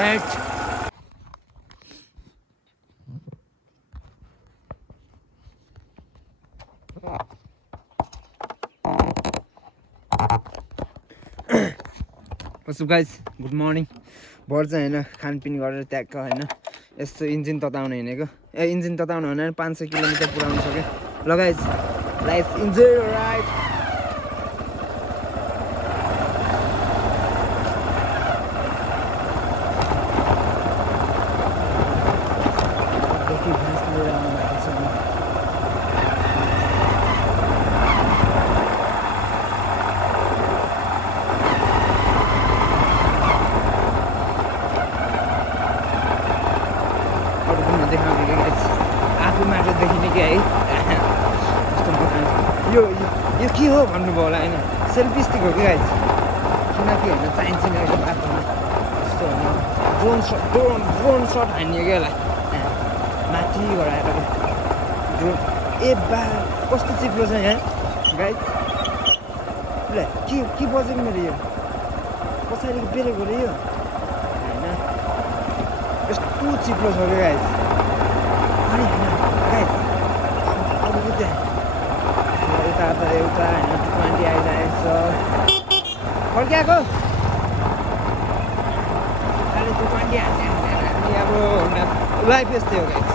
What's up guys? Good morning. Birds हैन खानपिन गरेर ट्याक्क हैन यस्तो इन्जिन तताउन हिनेको इन्जिन तताउन भने 500 किलोमिटर पुराउन सक्यो ल guys let's enjoy your ride यो के हो भन्नुभयो होला हैन सेल्फी स्टिक हो कि गाइस किनकि हैन चाहिन्छ नि अहिले बाटोमा यस्तो हैन ड्रोन शट हान्यो के होला माथि गराएर ड्रोन ए बा कस्तो चिप्लो छ यहाँ गाइस ल के बजेको मेरो यो पछाडिको बेरेको रे यो हैन यस्तो चिप्लो छ के गाइस अनि हैन गाइस अब के एउटा हैन 20 आइरहेछ फर्किएको अहिले 20 हान्ने अब लाइफ यस्तै हो गाइस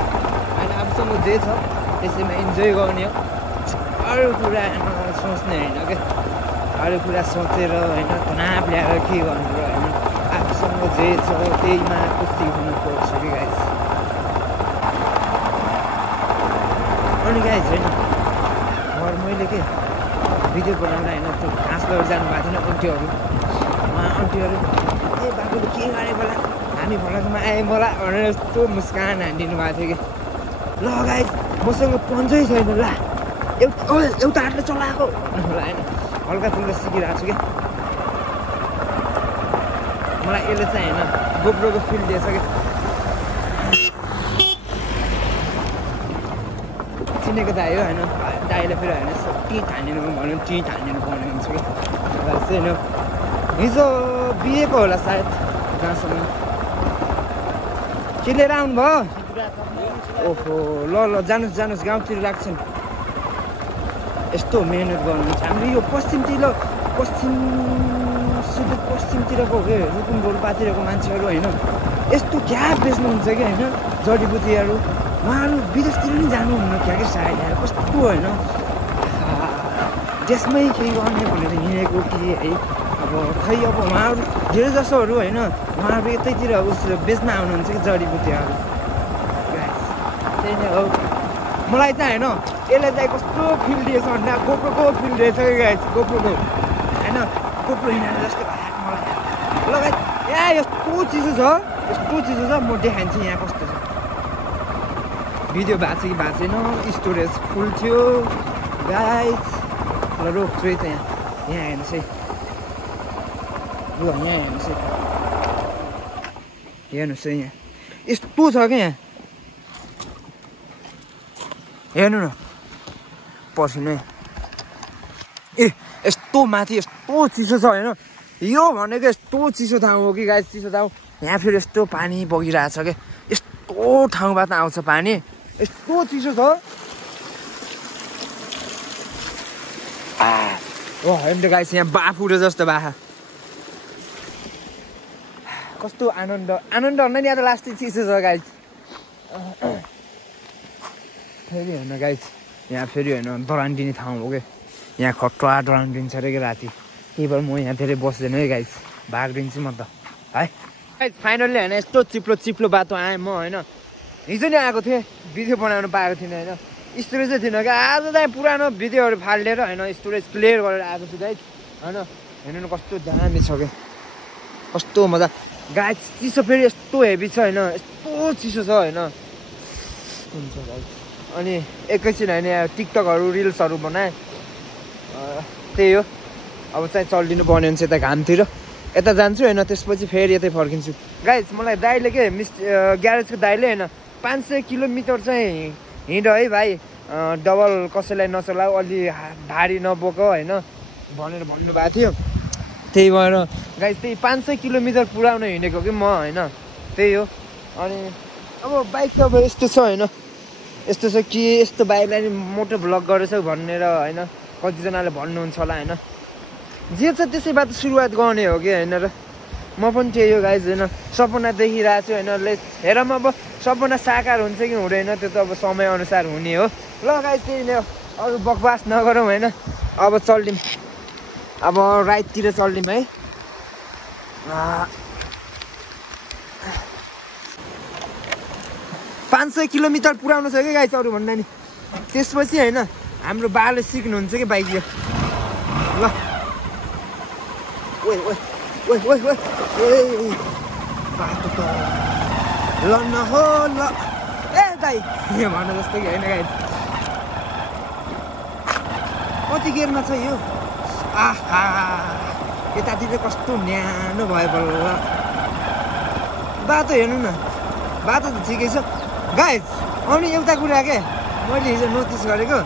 हैन अबसम्म जे छ त्यसैमा इन्जोय गर्ने हो अरू कुरा सोच्ने हैन के अरू कुरा सोचेर हैन तनाव ल्याएर के गर्नु र हैन आफूसँग जे छ त्यहीमा खुसी हुनु पर्छ कि गाइस अनि गाइस हैन मैले के भिडियो बनाउँदा हैन त्यो घाँस लगेर जानु भएको थिएन आन्टीहरू ए बाबुले के गरेको होला हामी भलकमा आए मलाई भनेर यस्तो मुस्कान हानिदिनु भएको थियो कि ल गाइस मसँग पन्जै छैन ल एउटा हातले चलाएको होला हैन हल्का फुल्का सिकिरहेको छु कि मलाई यसले चाहिँ हैन गोप्रोको फिल दिएछ कि चिनेको दाइ हो हैन दाइले फेरि हैन टी हान्नु भन्नु टी हान्नु पर्ने हुन्छ कि हैन हिजो बिहेको होला सायद जहाँसम्म के लिएर आउनु भयो ओहो ल जानुस् गाउँतिर लाग्छन् यस्तो मेहनत गर्नुहुन्छ हाम्रो यो पश्चिमतिरको रुकुम रोल्पातिरको मान्छेहरू हैन यस्तो क्या बेच्नुहुन्छ कि हैन जडीबुटीहरू उहाँहरू विदेशतिर नि जानुहुन्न क्या कि सायद कस्तो होइन देशमै केही गर्ने भनेर हिँडेको कि है अब खै अब उहाँहरू धेरै जसोहरू होइन उहाँहरू यतैतिर उस बेच्न आउनुहुन्छ कि जडीबुटीहरू त्यही नै हो मलाई चाहिँ होइन यसले चाहिँ कस्तो फिल दिएछ भन्दा गोप्रोको फिल दिएछ कि गाइस गोप्रोको होइन गोप्रो हिँडेर जस्तो भएको मलाई ल गाइस यहाँ यस्तो चिजो छ म देखान्छु यहाँ कस्तो छ भिडियो भएको छ कि भएको छैन स्टोरेज फुल थियो गाइस ल रोक्छु है त यहाँ हेर्नुहोस् है ल यहाँ हेर्नुहोस् है यहाँ यस्तो छ क्या यहाँ हेर्नु न पर्सिनु है ए यस्तो माथि यस्तो चिसो छ होइन यो भनेको यस्तो चिसो ठाउँ हो कि गाइस चिसो ठाउँ यहाँ फेरि यस्तो पानी बगिरहेछ क्या यस्तो ठाउँबाट आउँछ पानी यस्तो चिसो छ हेर्नु त गाइस यहाँ बाफुरो जस्तो बाखा कस्तो आनन्द भन्दा नि यहाँ त लास्टै चिसो छ गाइस फेरि हेर्न गाइस यहाँ फेरि होइन डरान दिने ठाउँ हो क्या यहाँ खट्टा डरान दिन्छ अरे कि राति त्यही भएर म यहाँ फेरि बस्दैन है गाइस भागिदिन्छु म त है गाइस फाइनल्ली होइन यस्तो चिप्लो बाटो आएँ म होइन हिजो नै आएको थिएँ भिडियो बनाउनु पाएको थिइनँ होइन स्टोरेज चाहिँ थिएन क्या आज चाहिँ पुरानो भिडियोहरू फालिदिएर होइन स्टोरेज क्लियर गरेर आएको छु गाइस होइन हेर्नु कस्तो दामी छ क्या कस्तो मजा गाइस चिसो फेरि यस्तो हेभी छ होइन यस्तो चिसो छ होइन हुन्छ गाइस अनि एकैछिन होइन यहाँ टिकटकहरू रिल्सहरू बनाएँ त्यही हो अब चाहिँ चलिदिनु पर्ने हुन्छ यता घामतिर यता जान्छु होइन त्यसपछि फेरि यतै फर्किन्छु गाइस मलाई दाइले के ग्यारेजको दाइले होइन 500 किलोमिटर चाहिँ हिँड है भाइ डबल कसैलाई नचलाऊ अलि भारी नबोक होइन भनेर भन्नुभएको थियो त्यही भएर गाइस त्यही 500 किलोमिटर पुऱ्याउन हिँडेको कि म होइन त्यही हो अनि अब बाइक त अब यस्तो छ होइन यस्तो छ कि यस्तो बाइकलाई नि मोटो भ्लग गरेछ भनेर होइन कतिजनाले भन्नुहुन्छ होला होइन जे छ त्यसैबाट सुरुवात गर्ने हो कि होइन र म पनि त्यही हो गाइज होइन सपना देखिरहेको छु होइन हेर म अब सपना साकार हुन्छ कि हुँदैन त्यो त अब समयअनुसार हुने हो ल गाइज त्यही नै हो अरू बकवास नगरौँ होइन अब चल्दिउँ अब राइटतिर चल्दिउँ है 500 किलोमिटर पुऱ्याउनु छ कि गाइस अरू भन्दा नि त्यसपछि होइन हाम्रो बाले सिक्नुहुन्छ कि बाइक यो ल ओइ ओइ ओइ ओइ ओइ बाटो त ल न हो ल ए गाई भन्नु जस्तो कि होइन गाइस कति गियरमा छ यो आहा यतातिर कस्तो न्यानो भयो बल्ल बाटो हेर्नु न बाटो त ठिकै छ गाइस अनि एउटा कुरा के मैले हिजो नोटिस गरेको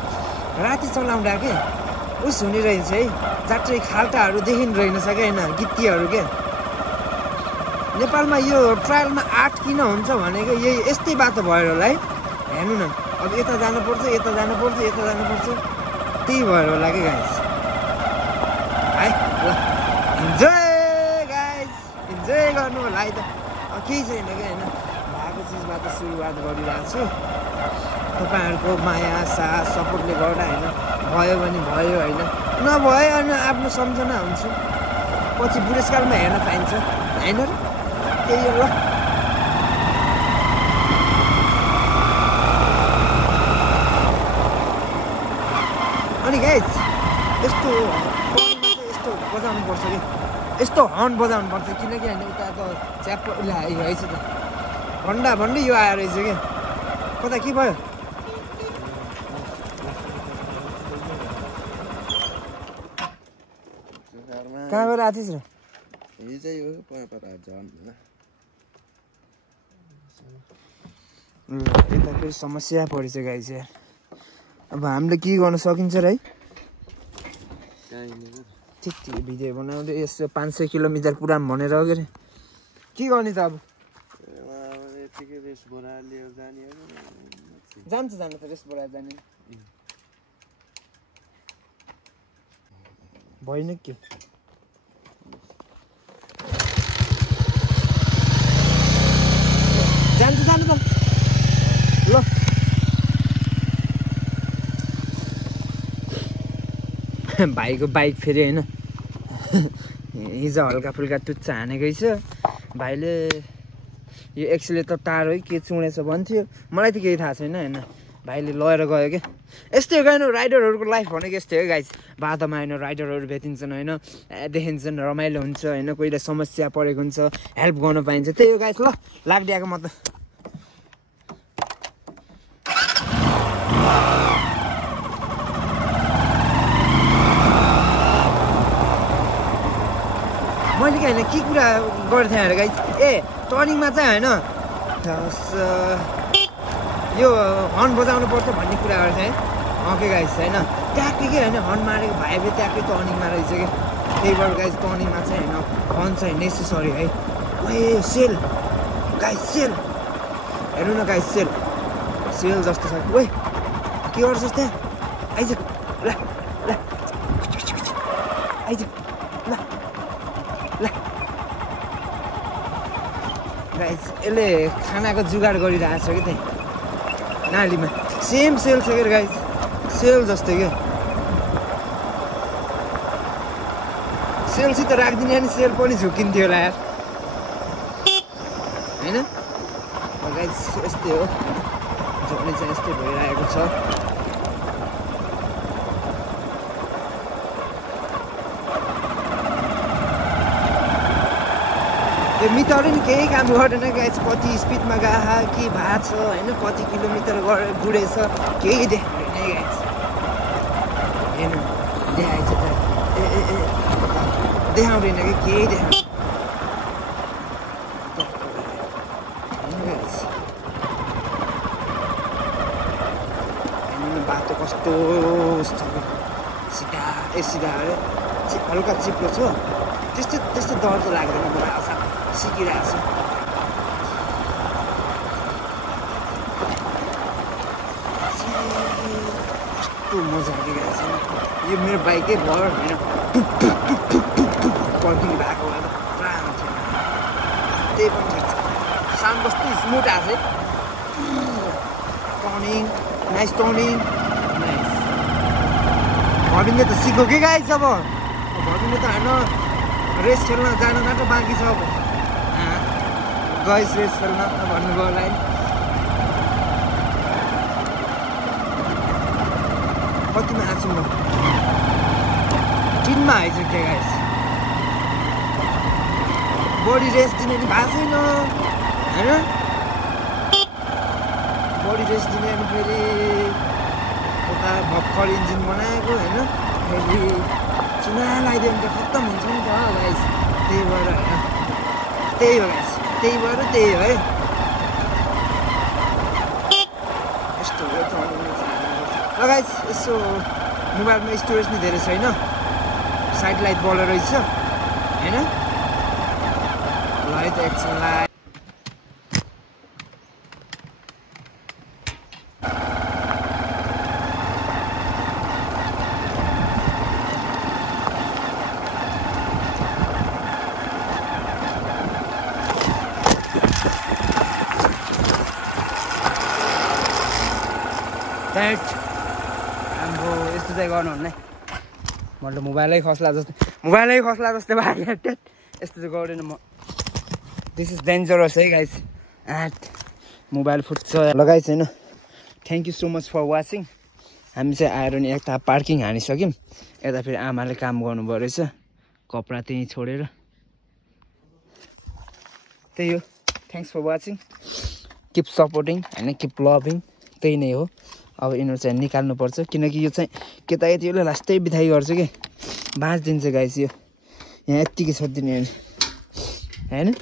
राति चलाउँदा के उस हुने रहेछ है जात्रै खाल्टाहरू देखिनु रहेनछ क्या होइन गिट्टीहरू के नेपालमा यो ट्रायलमा 8 किन हुन्छ भनेको यही यस्तै बाटो भएर होला है हेर्नु न अब यता जानुपर्छ यता जानुपर्छ यता जानुपर्छ त्यही भएर होला कि गाइस है ल इन्जोय गाइस इन्जोय गर्नु होला है त केही छैन क्या होइन भएको चिजबाट सुरुवात गरिरहेको छु तपाईँहरूको माया साथ सपोर्टले गर्दा होइन भयो भने भयो होइन नभयो होइन आफ्नो सम्झना हुन्छ पछि बुढेसकालमा हेर्न पाइन्छ होइन र त्यही हो ल अनि गाइस यस्तो यस्तो बजाउनु पर्छ कि यस्तो हर्न बजाउनु पर्छ किनकि होइन उता त च्याप रहेछ त भन्दा भन्दै यो आएर रहेछ क्या कता के भयो कहाँ गएर आथिस र यता फेरि समस्या परेछ गाई चाहिँ अब हामीले के गर्न सकिन्छ र है ठिक ठिक भिडियो बनाउँदै यसो 500 किलोमिटर पुराम भनेर हो के अरे के गर्ने त अब जान्छ जानु त रेस बोलाएर जाने भएन के जान्छ जानु त ल भाइको बाइक फेरि होइन हिजो हल्का फुल्का टुच्चा हानेकै छ भाइले यो एक्सिलेटर तार है के चुँडेछ भन्थ्यो मलाई त केही थाहा छैन होइन भाइले लगेर गयो क्या यस्तै हो होइन राइडरहरूको लाइफ भनेको यस्तै हो गाइस बाटोमा होइन राइडरहरू भेटिन्छन् होइन देखिन्छन् रमाइलो हुन्छ होइन कोहीलाई समस्या परेको हुन्छ हेल्प गर्न पाइन्छ त्यही हो गाइस ल लाग्दिएको म त मैले के होइन के कुरा गर्थेँ अरे गाइस ए टर्निङमा चाहिँ होइन यो हर्न बजाउनु पर्छ भन्ने कुरा गर्थेँ है ओके गाइस होइन ट्याक्कै के होइन हर्न मारेको भाइले ट्याक्कै टर्निङमा रहेछ कि त्यही भएर गाइस टर्निङमा चाहिँ होइन हर्न चाहिँ नेसेसरी है ए सेल गाइस सेल हेर्नु न गाइस सेल सेल जस्तो छ ओए के गर्छ त्यहाँ आइज ल ल आइज ल ल गाइस यसले खानाको जुगाड गरिरहेको छ कि त्यहाँ नालीमा सेम सेल छ क्या गाइस सेल जस्तै क्या सेलसित राखिदिने अनि सेल पनि झुकिन्थ्यो होला यार होइन गाइस यस्तै हो झुक्ने चाहिँ यस्तै भइरहेको छ यो मिटरले नि केही काम गर्दैन गाइस कति स्पिडमा गएको के भएको छ होइन कति किलोमिटर गुडेछ केही देखाउँदैन गाइस हेर्नु देखाएछ त ए देखाउँदैन कि केही देखाउँदैन बाटो कस्तो सिधा सिधा हल्का चिप्लो छ त्यस्तो डर त लाग्दैन मलाई सिकिरहेको छ कस्तो मजा आयो गाइस यो मेरो बाइकै भयो हैन पल्किने भएको भए त पुरा आउँथ्यो त्यही पनि ठिक छ साउन्ड कस्तो स्मुथ आछ टर्निङ नाइस टर्निङ नाइस भविनले त सिक्यो के गाइस अब भविनले त हैन रेस खेल्न जान मात्र बाँकी छ अब गाइस रेस खेल्न भन्नुभयो होला है कतिमा आछु म 3 मा आइसक्यो गाइस बडी रेस दिने नि भएको छैन हैन बडी रेस दिने अनि फेरि उता भर्खर इन्जिन बनाएको हैन फेरि चुना लगाइदियो भने त खत्तम हुन्छ नि त गाइस त्यही भएर हैन त्यही हो गाइस त्यही भएर त्यही हो है यस्तो हो त ल गाइस यसो मोबाइलमा स्टोरेज नि धेरै छैन साइड लाइट बल रहेछ हैन ल है त एकछिनलाई हाम्रो यस्तो चाहिँ गर्नुहुन्न मैले मोबाइलै खस्ला जस्तो भयो यस्तो चाहिँ गर्दैन म दिस इज डेन्जरस है गाइस मोबाइल फुट्छ ल गाइस हैन thank you so much for watching हामी चाहिँ आएर नि यता पार्किङ हानिसक्यौँ यता फेरि आमाले काम गर्नुभयो रहेछ कपडा त्यहीँ छोडेर त्यही हो thanks for watching keep supporting हैन किप लभिङ त्यही नै हो अब यिनीहरू चाहिँ निकाल्नुपर्छ किनकि यो चाहिँ केटाकेटीले लास्टै बिथाइ गर्छ कि बाँच्दिन्छ गाइस यो यहाँ यत्तिकै छोडिदिने हैन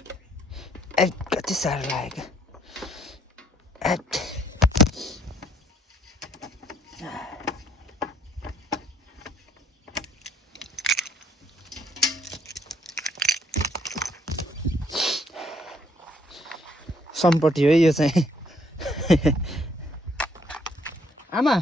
कति साह्रो लाग्यो सम्पत्ति हो यो चाहिँ आमा